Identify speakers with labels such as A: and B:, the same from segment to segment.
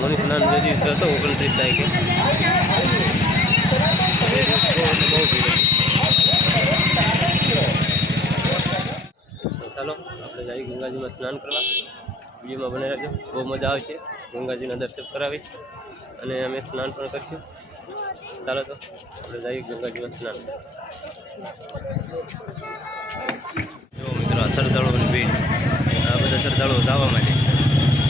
A: Money સ્નાન જે દિવસે હતો, ઓગણત્રીસ તારીખે. ચાલો, આપણે જઈએ ગંગાજીમાં સ્નાન કરવા. વિડીયોમાં બને રહેજો. બહુ મજા આવશે. ગંગાજીના દર્શન કરાવી અને અમે સ્નાન પણ કરીશું. ચાલો તો, આપણે જઈએ ગંગાજીમાં સ્નાન. જો મિત્રો, આ શ્રદ્ધાળુઓની ભીડ. આ બધા શ્રદ્ધાળુઓ જવા માટે.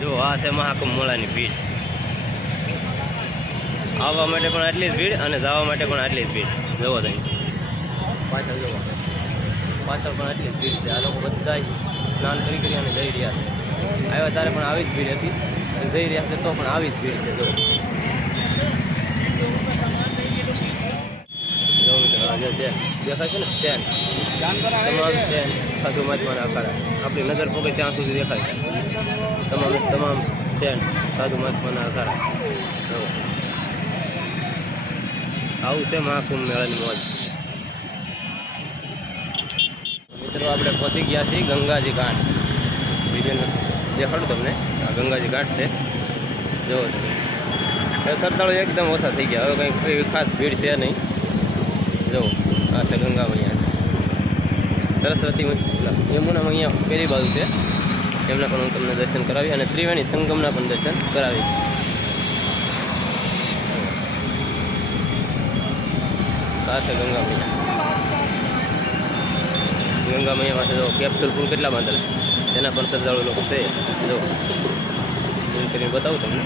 A: જો, આ છે મહાકુંભ મેળાની ભીડ. આવવા માટે પણ આટલી જ ભીડ અને જવા માટે પણ આટલી જ ભીડ. જવો તમે. પાછળ જોવો પાછળ પણ આટલી જ ભીડ છે. આ લોકો બધા સ્નાન કરી કરી અને જઈ રહ્યા છે. આવ્યા ત્યારે પણ આવી જ ભીડ હતી. અને જઈ રહ્યા છે તો પણ આવી જ ભીડ છે. જો મિત્રો આજે છે. દેખાય છે ને સ્ટેન્ડ તમામ સ્ટેન્ડ સાધુ મહાત્માના આકારા આપણી નજર પોકે ત્યાં સુધી દેખાય છે તમામ તમામ સ્ટેન્ડ સાધુ મહાત્માના આકારા જો. આવું છે મહાકુંભ મેળાની મોજ મિત્રો આપણે પહોંચી ગયા છીએ ગંગાજી ઘાટ વિડીયો દેખાડું તમને આ ગંગાજી ઘાટ છે જુઓ તમે એ શ્રદ્ધાળુ એકદમ ઓછા થઈ ગયા હવે કંઈ એવી ખાસ ભીડ છે નહીં જો આ છે ગંગા મૈયા સરસ્વતી યમુના મૈયા પેલી બાજુ છે. એમના પણ હું તમને દર્શન કરાવી અને ત્રિવેણી સંગમના પણ દર્શન કરાવીશ. આ છે ગંગા મૈયા ગંગા મૈયા પાસે જો કેપ્સ્યુલ પુલ કેટલા બાંધેલા તેના પણ શ્રદ્ધાળુ લોકો છે. જો એમ કરીને બતાવું તમને.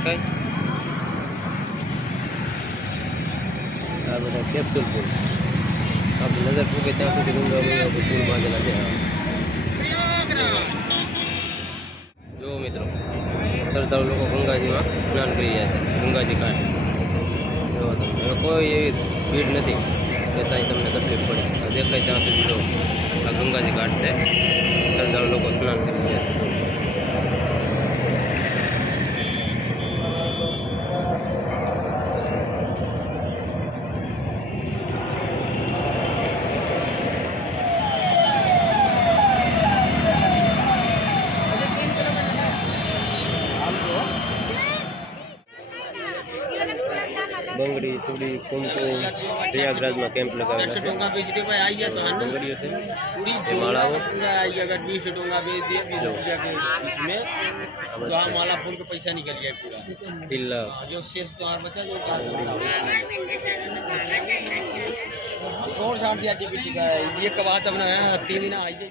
A: ઓકે આ બધા કેપ્સ્યુલ પુલ આપણી નજર ફૂકે ત્યાં સુધી ગંગા મૈયા ઉપર પુલ બાંધેલા છે જુઓ મિત્રો શ્રદ્ધાળુ લોકો ગંગાજીમાં સ્નાન કરી રહ્યા છે ગંગાજી ઘાટ જો તમે હવે કોઈ એવી ભીડ નથી કે ત્યાં તમને તકલીફ પડે આ દેખાય ત્યાં સુધી જો આ ગંગાજી ઘાટ છે શ્રદ્ધાળુ લોકો સ્નાન કરી રહ્યા છે પ્રયાગરાજમાં કેમ્પ લગાવેલા છે
B: डोंगा बेच के भाई आइए तो हम
A: બંગડીઓ છે
B: पूरी
A: ये मालाओं?
B: आइए अगर बीस डोंगा बेच दिए बीस रुपया के बीच में तो हम माला फूल का पैसा निकल गया पूरा
A: તિલક
B: जो शेष तुम्हारा बचा जो छोड़ छाड़ दिया जी बेटी का ये कब आता अपना तीन दिन आइए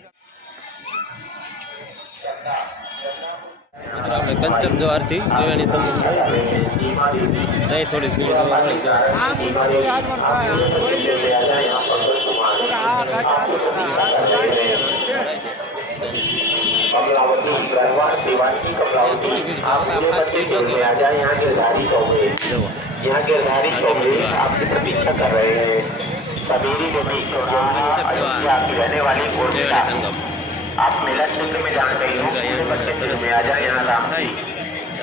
A: મિત્રો આપણે કંચપ દ્વારથી ત્રિવેણી સંગમ ત્યાં થોડી ભીડ જોવા મળી જાય
C: कमलावती गढ़वाल देवानी कमलावती आप लोग बच्चे जो में आ जाए यहाँ गिरधारी चौक है
A: જુઓ
C: यहाँ गिरधारी चौक है आपकी प्रतीक्षा कर रहे हैं सवेरी नदी अयोध्या की रहने वाली
A: ત્રિવેણી
C: उर्मिला
A: સંગમ
C: आप मेला क्षेत्र में जान रही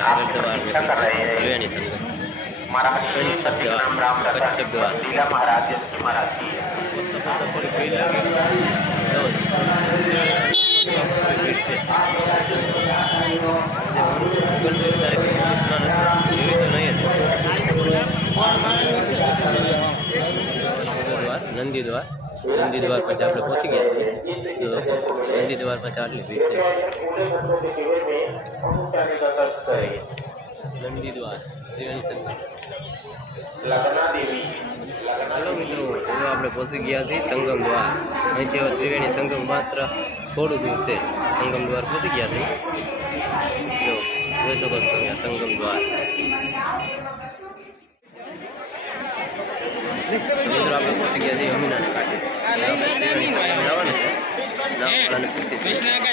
C: आप प्रतीक्षा कर रहे हैं महाराज श्री सत्यनाम राम प्रसाद लीला महाराज की महाराज की
A: નંદી દ્વાર નંદી દ્વાર પછી આપણે પહોંચી ગયા છીએ. તો મંદિર દ્વાર પછી આટલી ભીડ છે. નંદી દ્વાર ત્રિવેણી મિત્રો, હવે આપણે પહોંચી ગયા છીએ સંગમ દ્વાર. અહીંથી હવે ત્રિવેણી સંગમ માત્ર થોડું દૂર છે. સંગમ દ્વાર પહોંચી ગયા છીએ. જો, જોઈ શકો છો અહીંયા સંગમ દ્વાર. મિત્રો, આપણે પહોંચી ગયા છીએ અમીનાને કાંઠે.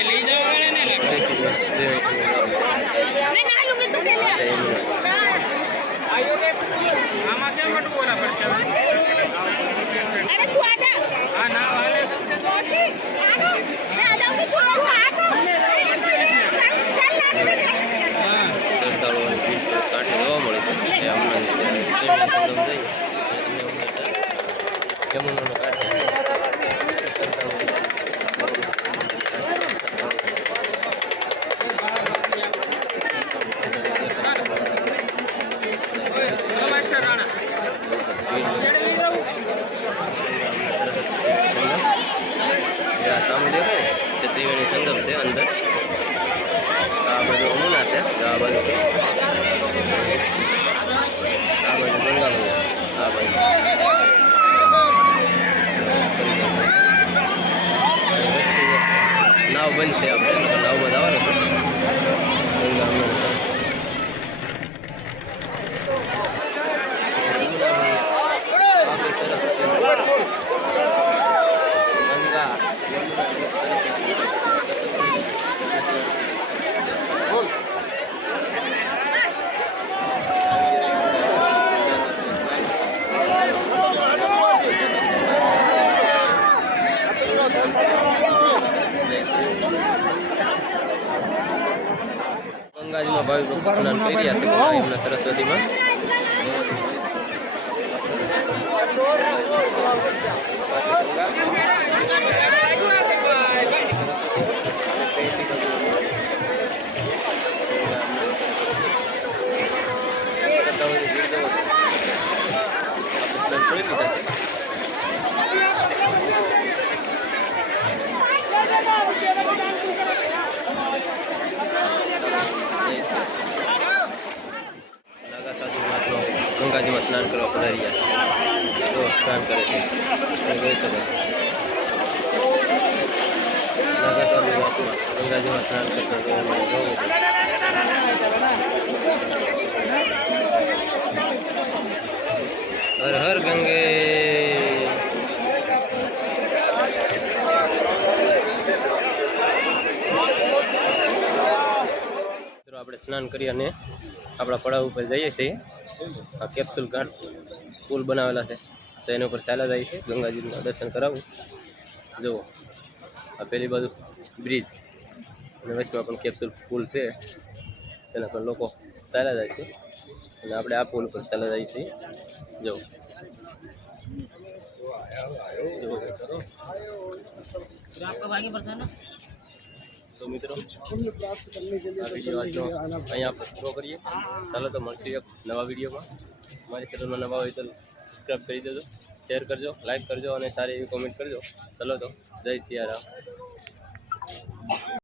B: લઈ જવા ને
A: એ આ સામે દેખાય ને તે ત્રિવેણી સંગમ છે અંદર આ બાજુ અમુના છે આ બાજુ આ બાજુ ગંગા મૈયા આ બાજુ નાવ બંધ છે આપણે નાવ બંધ આવવાનું ગંગા મૈયા ગંગા ગંગાજીમાં ભાવિ ભક્તો સ્નાન કરી રહ્યા છે ગંગા યમુના સરસ્વતીમાં નાગા સ્નાન કરે છે. ગંગાજીમાં સ્નાન કરતા. હર હર ગંગે. આપણે સ્નાન કરી અને આપણા પડાવ ઉપર જઈએ છીએ. આ કેપ્સ્યુલ ઘાટ. પુલ બનાવેલા છે તો એના ઉપર ચાલ્યા જાય છે ગંગાજીના દર્શન કરાવું જુઓ આ પેલી બાજુ બ્રિજ અને વચમાં પણ કેપ્સ્યુલ પુલ છે તેના પર લોકો ચાલ્યા જાય છે અને આપણે આ પુલ ઉપર ચાલ્યા જઈએ છીએ જુઓ જુઓ મિત્રો. તો મિત્રો આ વિડીયો આજનો અહીંયા આપણે પૂરો કરીએ ચાલો તો મળશું એક નવા વિડીયોમાં મારી ચેનલમાં નવા હોય તો સબસ્ક્રાઈબ કરી દેજો શેર કરજો લાઈક કરજો અને સારી એવી કોમેન્ટ કરજો. ચલો તો, જય સિયારામ.